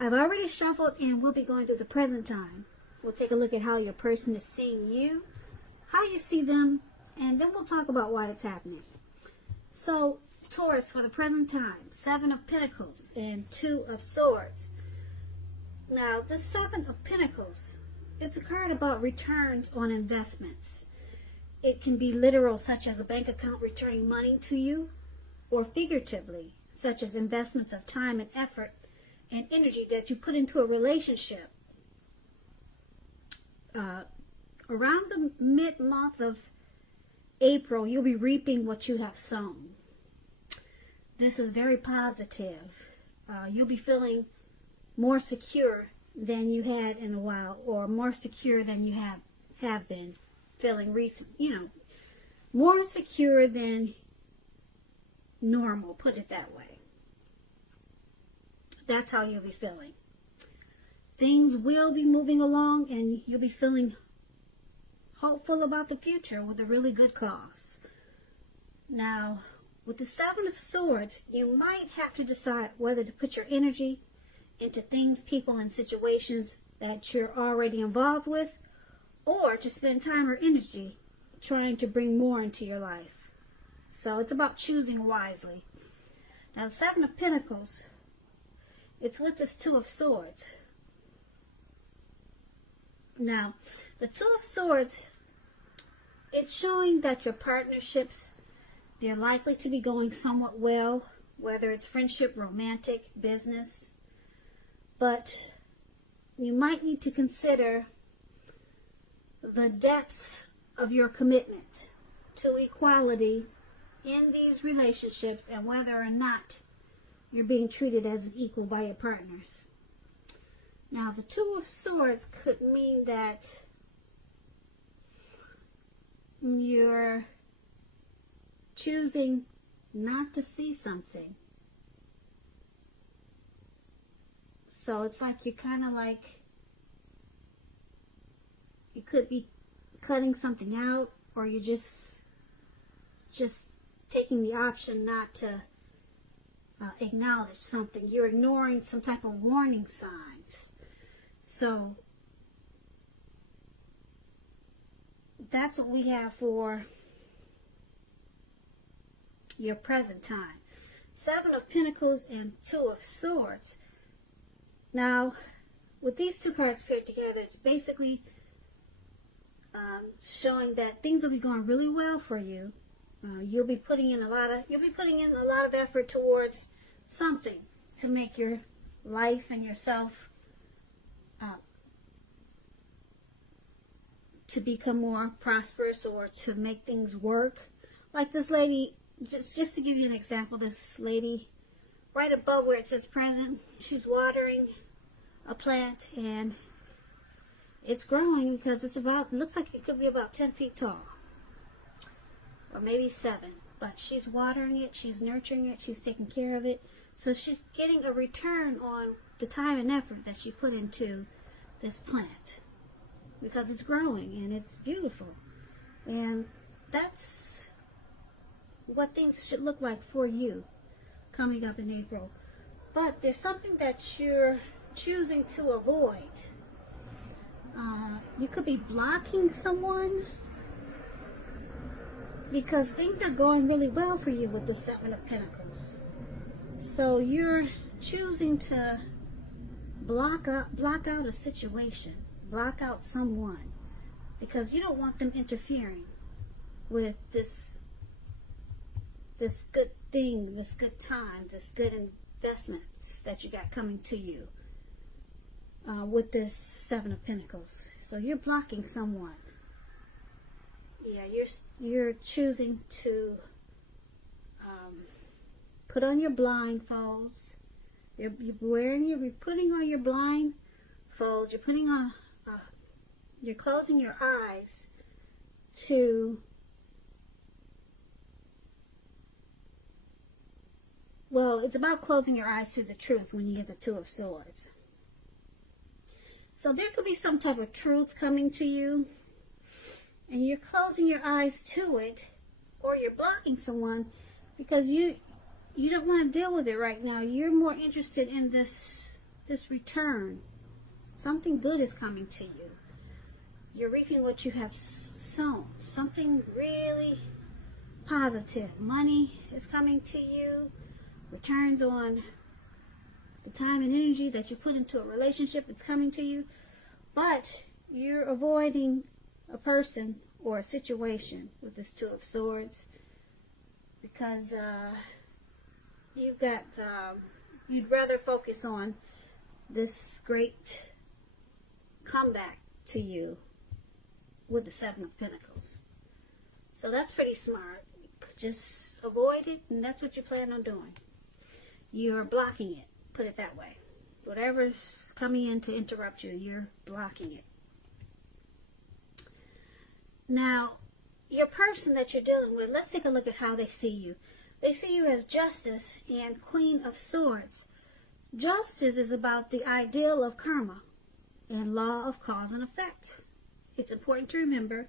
I've already shuffled and we'll be going through the present time. We'll take a look at how your person is seeing you, how you see them, and then we'll talk about why it's happening. So, Taurus, for the present time, 7 of Pentacles and 2 of Swords. Now, the 7 of Pentacles, it's a card about returns on investments. It can be literal, such as a bank account returning money to you, or figuratively, such as investments of time and effort and energy that you put into a relationship. Around the mid-month of April, you'll be reaping what you have sown. This is very positive. You'll be feeling more secure than you had in a while, or more secure than you have been feeling recent. More secure than normal, put it that way. That's how you'll be feeling. Things will be moving along and you'll be feeling hopeful about the future with a really good cause. Now, with the 7 of Swords, you might have to decide whether to put your energy into things, people, and situations that you're already involved with, or to spend time or energy trying to bring more into your life. So it's about choosing wisely. Now, the 7 of Pentacles, it's with this 2 of Swords. Now, the 2 of Swords, it's showing that your partnerships, they're likely to be going somewhat well, whether it's friendship, romantic, business. But you might need to consider the depths of your commitment to equality in these relationships and whether or not you're being treated as an equal by your partners. Now, the 2 of Swords could mean that you're choosing not to see something. So it's like you're kind of like, you could be cutting something out, or you're just taking the option not to acknowledge something. You're ignoring some type of warning signs. So that's what we have for your present time. 7 of Pentacles and 2 of Swords. Now, with these 2 cards paired together, it's basically showing that things will be going really well for you. You'll be putting in a lot of effort towards something to make your life and yourself to become more prosperous, or to make things work. Like this lady, just to give you an example, this lady right above where it says present, she's watering a plant and it's growing because it looks like it could be about 10 feet tall, or maybe 7. But she's watering it, she's nurturing it, she's taking care of it. So she's getting a return on the time and effort that she put into this plant, because it's growing and it's beautiful. And that's what things should look like for you coming up in April. But there's something that you're choosing to avoid. You could be blocking someone because things are going really well for you with the 7 of Pentacles. So you're choosing to block out a situation, block out someone, because you don't want them interfering with this good thing, this good time, this good investments that you got coming to you with this 7 of Pentacles. So you're blocking someone. Yeah, you're choosing to put on your blindfolds. You're putting on your blindfolds. You're putting on, you're closing your eyes to, well, it's about closing your eyes to the truth when you get the 2 of Swords. So there could be some type of truth coming to you, and you're closing your eyes to it, or you're blocking someone because you don't want to deal with it right now. You're more interested in this this return. Something good is coming to you. You're reaping what you have sown. Something really positive. Money is coming to you. Returns on the time and energy that you put into a relationship, it's coming to you. But you're avoiding a person or a situation with this Two of Swords because you've got, you'd rather focus on this great comeback to you with the Seven of Pentacles. So that's pretty smart. Just avoid it, and that's what you plan on doing. You're blocking it, put it that way. Whatever's coming in to interrupt you, you're blocking it. Now, your person that you're dealing with, let's take a look at how they see you. They see you as Justice and Queen of Swords. Justice is about the ideal of karma and law of cause and effect. It's important to remember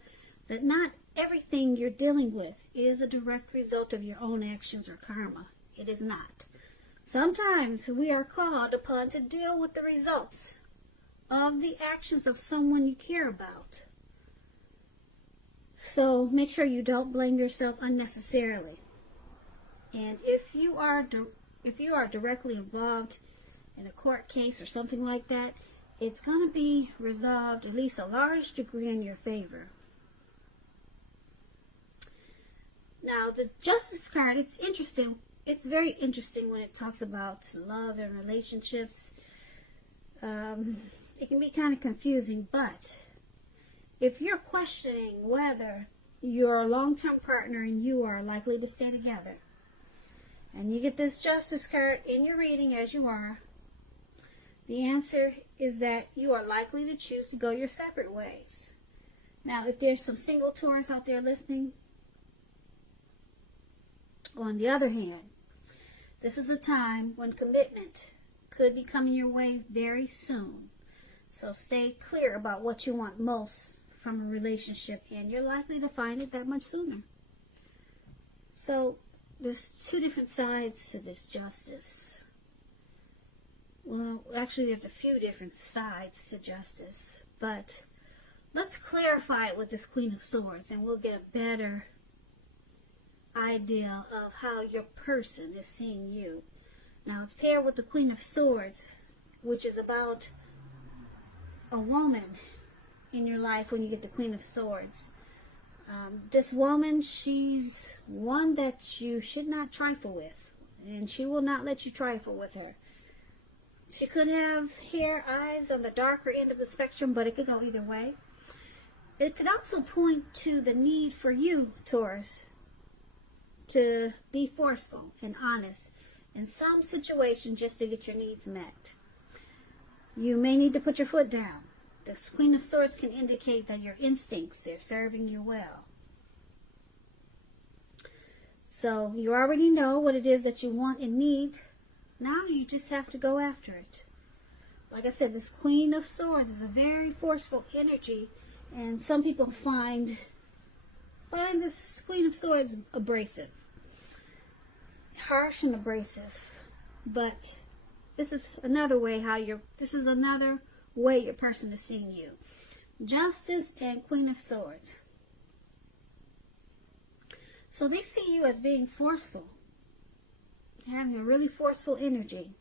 that not everything you're dealing with is a direct result of your own actions or karma. It is not. Sometimes we are called upon to deal with the results of the actions of someone you care about. So make sure you don't blame yourself unnecessarily. And if you are directly involved in a court case or something like that, it's going to be resolved at least a large degree in your favor. Now, the Justice card, it's interesting. It's very interesting when it talks about love and relationships. It can be kind of confusing, but if you're questioning whether your long-term partner and you are likely to stay together, and you get this Justice card in your reading as you are, the answer is that you are likely to choose to go your separate ways. Now, if there's some single Taurus out there listening, on the other hand, this is a time when commitment could be coming your way very soon. So stay clear about what you want most from a relationship, and you're likely to find it that much sooner. So there's two different sides to this Justice. Well, actually, there's a few different sides to Justice, but let's clarify it with this Queen of Swords, and we'll get a better idea of how your person is seeing you. Now, it's paired with the Queen of Swords, which is about a woman in your life when you get the Queen of Swords. This woman, she's one that you should not trifle with, and she will not let you trifle with her. She could have hair, eyes on the darker end of the spectrum, but it could go either way. It could also point to the need for you, Taurus, to be forceful and honest in some situation just to get your needs met. You may need to put your foot down. The Queen of Swords can indicate that your instincts, they're serving you well. So you already know what it is that you want and need. Now you just have to go after it. Like I said, this Queen of Swords is a very forceful energy, and some people find this Queen of Swords abrasive. Harsh and abrasive. But this is another way your person is seeing you. Justice and Queen of Swords. So they see you as being forceful, having a really forceful energy,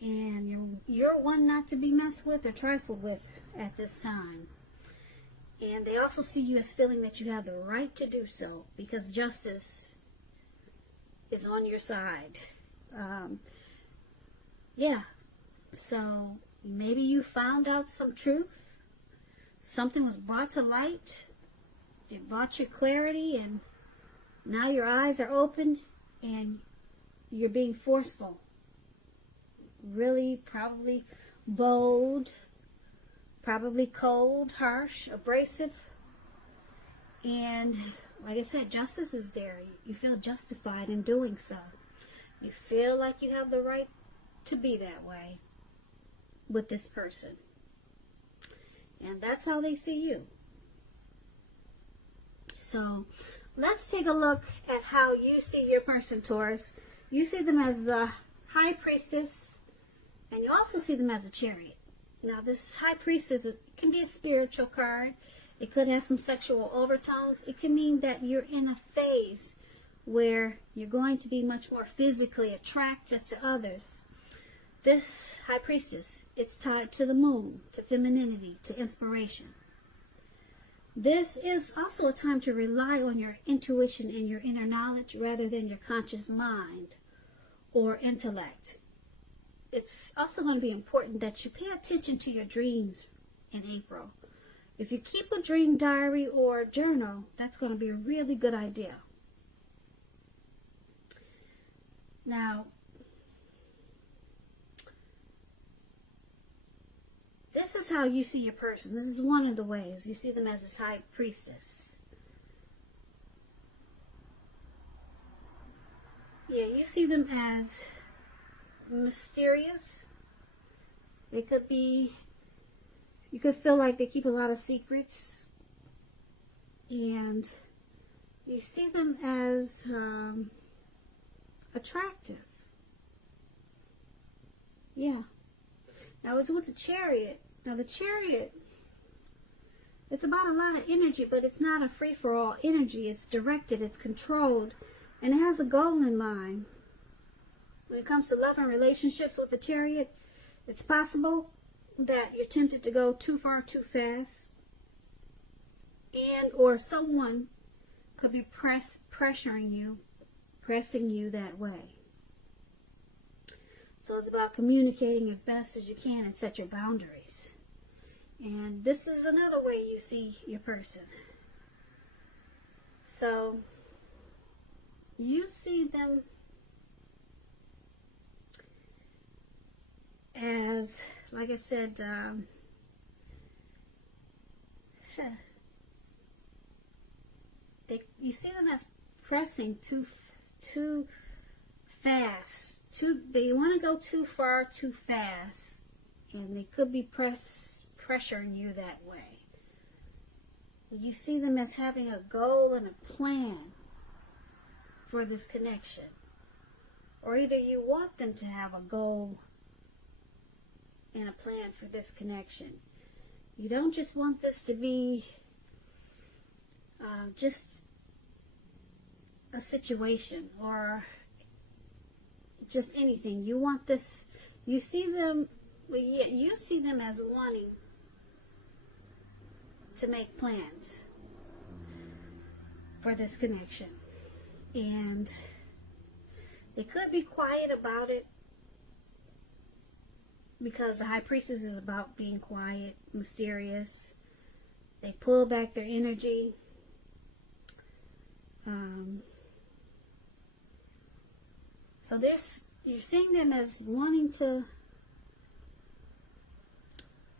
and you're one not to be messed with or trifled with at this time. And they also see you as feeling that you have the right to do so because justice is on your side. So maybe you found out some truth, something was brought to light, it brought you clarity, and now your eyes are open and you're being forceful. Really, probably bold, probably cold, harsh, abrasive. And like I said, justice is there. You feel justified in doing so. You feel like you have the right to be that way with this person. And that's how they see you. So let's take a look at how you see your person, Taurus. You see them as the High Priestess And you also see them as a chariot. Now, this High Priestess, it can be a spiritual card. It could have some sexual overtones. It can mean that you're in a phase where you're going to be much more physically attracted to others. This High Priestess, it's tied to the moon, to femininity, to inspiration. This is also a time to rely on your intuition and your inner knowledge rather than your conscious mind or intellect. It's also going to be important that you pay attention to your dreams in April. If you keep a dream diary or journal, that's going to be a really good idea. Now, this is how you see your person. This is one of the ways. You see them as this High Priestess. Yeah, you see them as mysterious. They could be, you could feel like they keep a lot of secrets. And you see them as attractive. Yeah. Now it's with the Chariot. Now the Chariot, it's about a lot of energy, but it's not a free-for-all energy. It's directed, it's controlled, and it has a goal in mind. When it comes to love and relationships with the Chariot, it's possible that you're tempted to go too far too fast, and or someone could be pressing you that way. So it's about communicating as best as you can and set your boundaries. And this is another way you see your person. So you see them as, like I said, you see them as pressing too fast. They want to go too far too fast, and they could be pressuring you that way. You see them as having a goal and a plan for this connection, or either you want them to have a goal and a plan for this connection. You don't just want this to be just a situation or just anything. You want this, you see them, well, yeah, you see them as wanting to make plans for this connection. And they could be quiet about it, because the High Priestess is about being quiet, mysterious. They pull back their energy. So you're seeing them as wanting to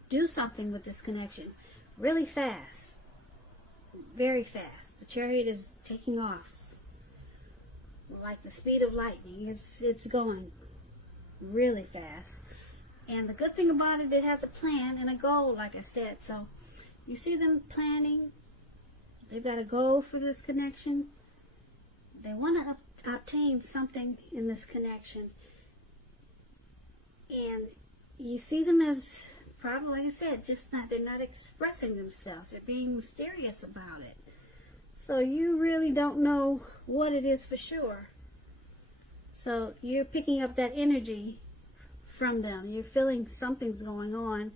do something with this connection really fast, very fast. The Chariot is taking off like the speed of lightning. It's going really fast. And the good thing about it, it has a plan and a goal, like I said. So you see them planning. They've got a goal for this connection. They want to obtain something in this connection. And you see them as, probably, like I said, just not, they're not expressing themselves. They're being mysterious about it. So you really don't know what it is for sure. So you're picking up that energy from them. You're feeling something's going on,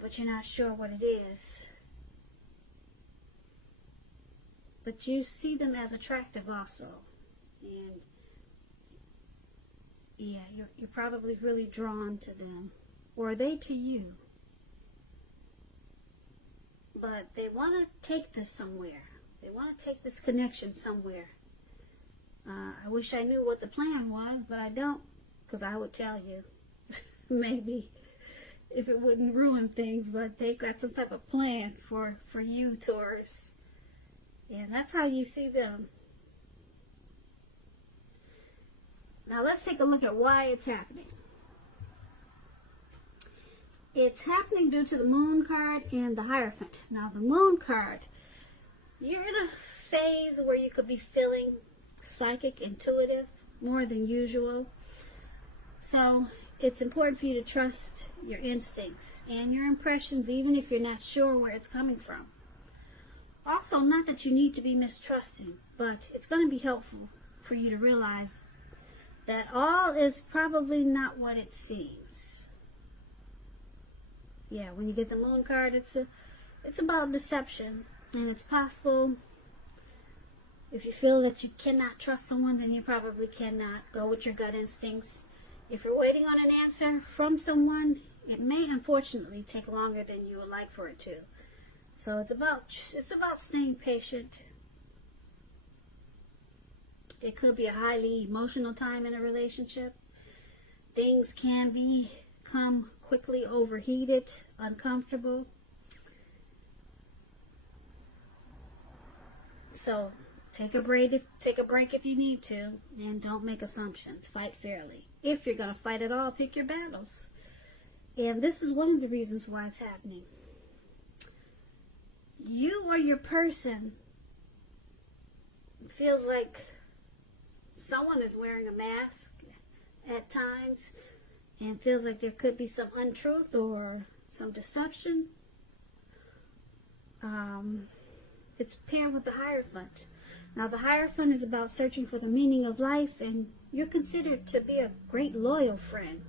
but you're not sure what it is. But you see them as attractive also. And yeah, you're probably really drawn to them. Or are they to you? But they want to take this somewhere. They want to take this connection somewhere. I wish I knew what the plan was, but I don't, because I would tell you. Maybe if it wouldn't ruin things, but they've got some type of plan for you, Taurus. And that's how you see them. Now let's take a look at why it's happening. It's happening due to the Moon card and the Hierophant. Now the Moon card, you're in a phase where you could be feeling psychic, intuitive, more than usual. So it's important for you to trust your instincts and your impressions, even if you're not sure where it's coming from. Also, not that you need to be mistrusting, but it's going to be helpful for you to realize that all is probably not what it seems. Yeah, when you get the Moon card, it's about deception, and it's possible. If you feel that you cannot trust someone, then you probably cannot. Go with your gut instincts. If you're waiting on an answer from someone, it may unfortunately take longer than you would like for it to. So it's about staying patient. It could be a highly emotional time in a relationship. Things can become quickly overheated, uncomfortable. So take a break if you need to, and don't make assumptions. Fight fairly. If you're going to fight at all, pick your battles. And this is one of the reasons why it's happening. You or your person feels like someone is wearing a mask at times, and feels like there could be some untruth or some deception. It's paired with the Hierophant. Now, the Hierophant is about searching for the meaning of life, and you're considered to be a great loyal friend.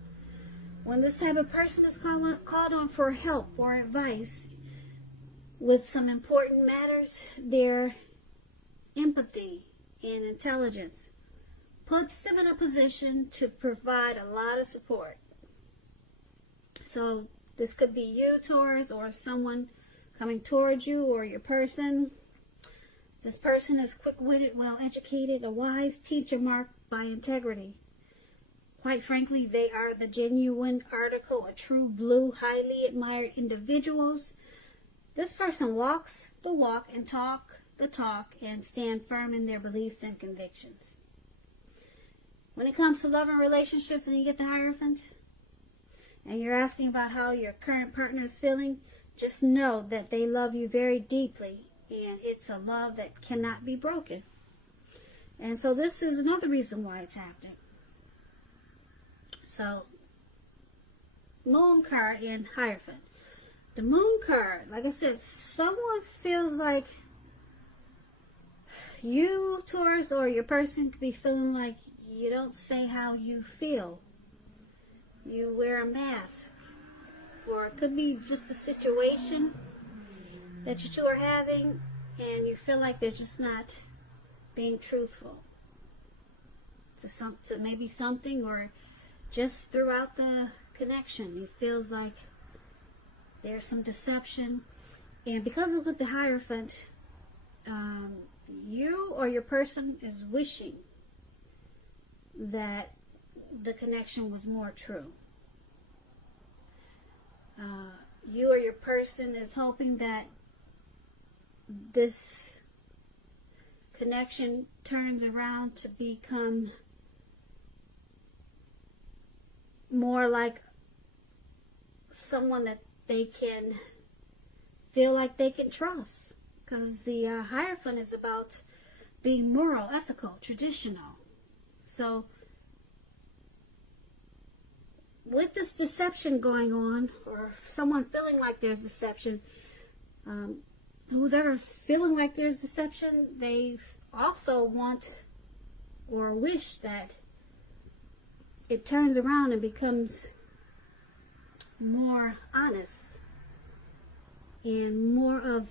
When this type of person is called on for help or advice with some important matters, their empathy and intelligence puts them in a position to provide a lot of support. So this could be you, Taurus, or someone coming towards you, or your person. This person is quick-witted, well-educated, a wise teacher marked by integrity. Quite frankly, they are the genuine article, a true blue, highly admired individuals. This person walks the walk and talk the talk and stand firm in their beliefs and convictions. When it comes to love and relationships and you get the Hierophant, and you're asking about how your current partner is feeling, just know that they love you very deeply, and it's a love that cannot be broken. And so this is another reason why it's happening. So, Moon card and Hierophant. The Moon card, like I said, someone feels like you, Taurus, or your person could be feeling like you don't say how you feel. You wear a mask. Or it could be just a situation that you two are having, and you feel like they're just not being truthful to maybe something, or just throughout the connection. It feels like there's some deception. And because it's with the Hierophant, you or your person is wishing that the connection was more true. You or your person is hoping that this connection turns around to become more like someone that they can feel like they can trust. Because the Hierophant is about being moral, ethical, traditional. So, with this deception going on, or someone feeling like there's deception, who's ever feeling like there's deception, they also want or wish that it turns around and becomes more honest and more of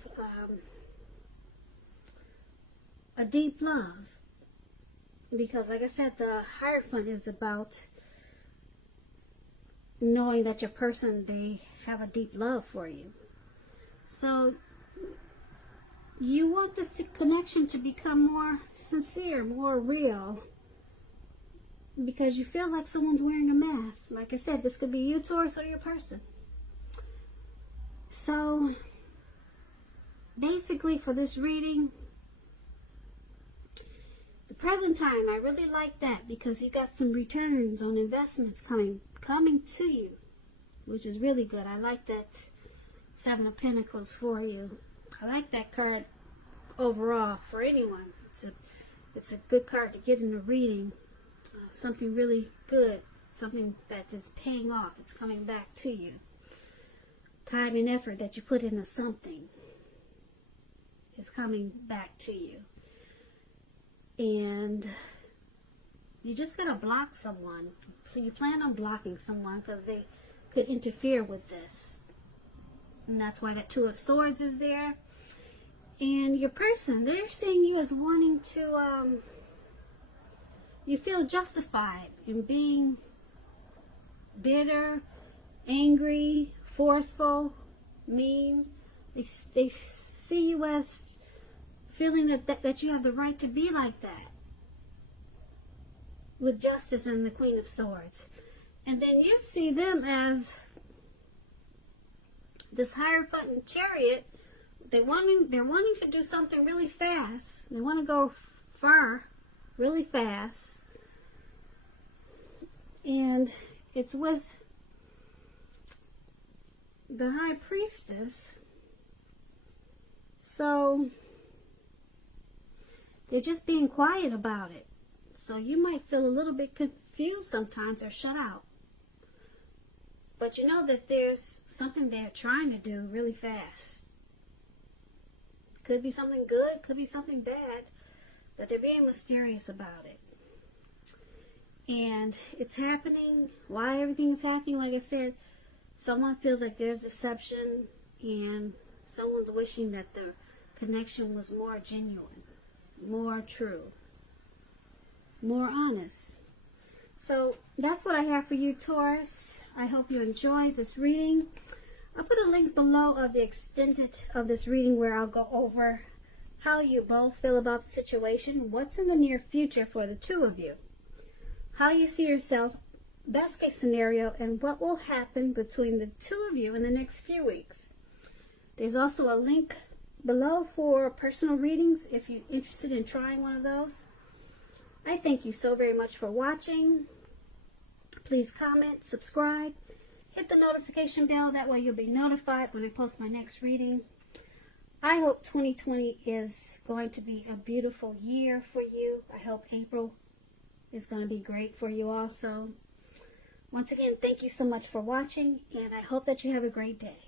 a deep love. Because, like I said, the Hierophant is about knowing that your person, they have a deep love for you. So you want this connection to become more sincere, more real, because you feel like someone's wearing a mask. Like I said, this could be you, Taurus, or your person. So basically, for this reading, the present time, I really like that, because you got some returns on investments coming to you, which is really good. I like that Seven of Pentacles for you. I like that card overall for anyone. It's a good card to get in a reading. Something really good something that is paying off. It's coming back to you. Time and effort that you put into something is coming back to you. And you just gotta block someone. You plan on blocking someone because they could interfere with this. And that's why that Two of Swords is there. And your person, they're seeing you as wanting to, you feel justified in being bitter, angry, forceful, mean. They see you as feeling that you have the right to be like that. With Justice and the Queen of Swords. And then you see them as this Hierophant Chariot. They're wanting to do something really fast. They want to go far really fast. And it's with the High Priestess. So they're just being quiet about it. So you might feel a little bit confused sometimes or shut out. But you know that there's something they're trying to do really fast. Could be something good, could be something bad, but they're being mysterious about it. And it's happening. Why everything's happening, like I said, someone feels like there's deception and someone's wishing that the connection was more genuine, more true, more honest. So that's what I have for you, Taurus. I hope you enjoyed this reading. I'll put a link below of the extended of this reading where I'll go over how you both feel about the situation, what's in the near future for the two of you, how you see yourself, best case scenario, and what will happen between the two of you in the next few weeks. There's also a link below for personal readings if you're interested in trying one of those. I thank you so very much for watching. Please comment, subscribe, hit the notification bell. That way you'll be notified when I post my next reading. I hope 2020 is going to be a beautiful year for you. I hope April is going to be great for you also. Once again, thank you so much for watching, and I hope that you have a great day.